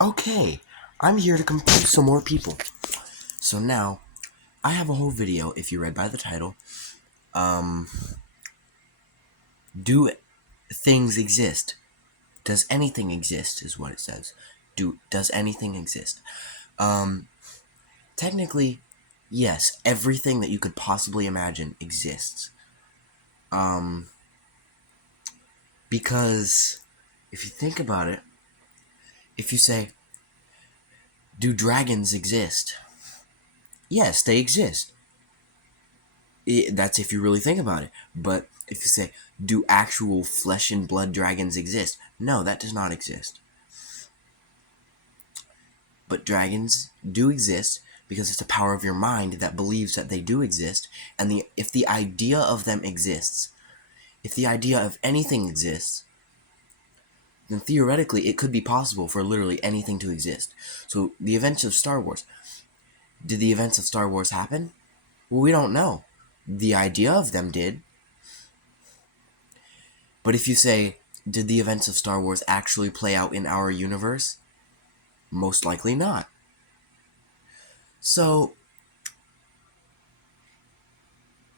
Okay, I'm here to confuse some more people. So now, I have a whole video, if you read by the title. Um, do things exist? Does anything exist, is what it says. Does anything exist? Um, Technically, yes, everything that you could possibly imagine exists. Um, because if you think about it, if you say, do dragons exist? Yes, they exist. That's if you really think about it. But if you say, do actual flesh and blood dragons exist? No, that does not exist. But dragons do exist because it's a power of your mind that believes that they do exist. And if the idea of them exists, if the idea of anything exists, then theoretically it could be possible for literally anything to exist. So the events of Star Wars. Did the events of Star Wars happen? Well, we don't know. The idea of them did. But if you say, did the events of Star Wars actually play out in our universe? Most likely not. So,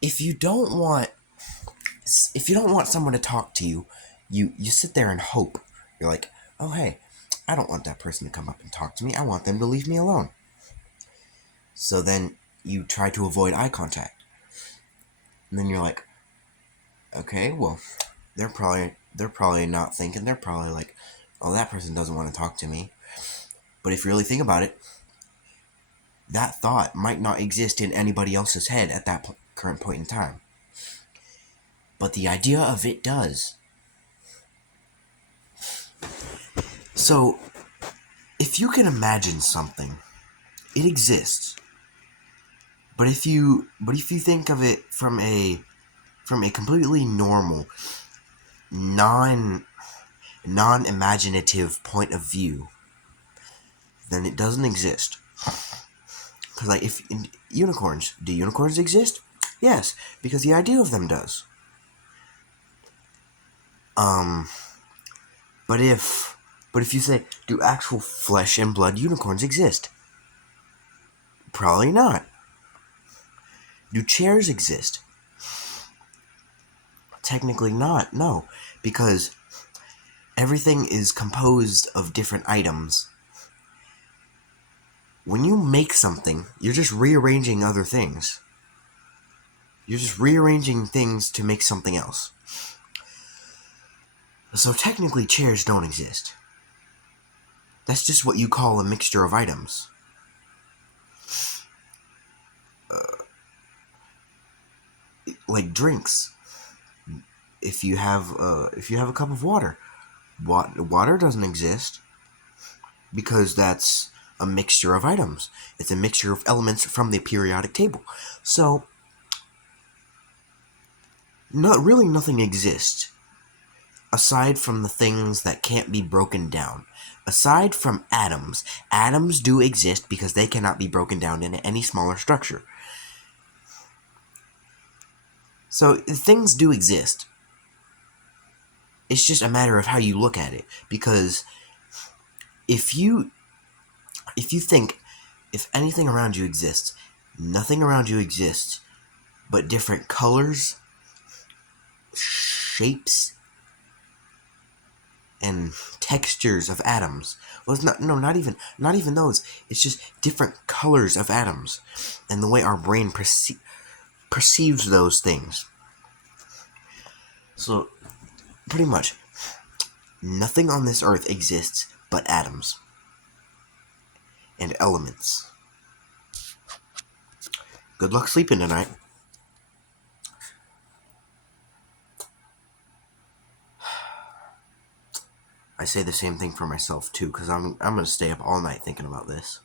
if you don't want someone to talk to you, you sit there and hope. You're like, "Oh, hey, I don't want that person to come up and talk to me. I want them to leave me alone." So then you try to avoid eye contact. And then you're like, "Okay, well, they're probably not thinking. They're probably like, "Oh, that person doesn't want to talk to me." But if you really think about it, that thought might not exist in anybody else's head at that current point in time. But the idea of it does. So, if you can imagine something, it exists. But if you think of it from a completely normal, non non imaginative point of view, then it doesn't exist. Because like if unicorns, do unicorns exist? Yes, because the idea of them does. Um, but if you say, do actual flesh and blood unicorns exist? Probably not. Do chairs exist? Technically not, no. Because everything is composed of different items. When you make something, you're just rearranging other things. You're just rearranging things to make something else. So technically, chairs don't exist. That's just what you call a mixture of items. Like drinks. If you have a cup of water, water doesn't exist because that's a mixture of items. It's a mixture of elements from the periodic table. So, not really nothing exists aside from the things that can't be broken down. Aside from atoms, atoms do exist because they cannot be broken down into any smaller structure. So things do exist. It's just a matter of how you look at it. Because if you think if anything around you exists, nothing around you exists but different colors, shapes, and textures of atoms. Well, it's not even those. It's just different colors of atoms, and the way our brain perceives those things. So, pretty much, nothing on this earth exists but atoms and elements. Good luck sleeping tonight. I say the same thing for myself too, because I'm gonna stay up all night thinking about this.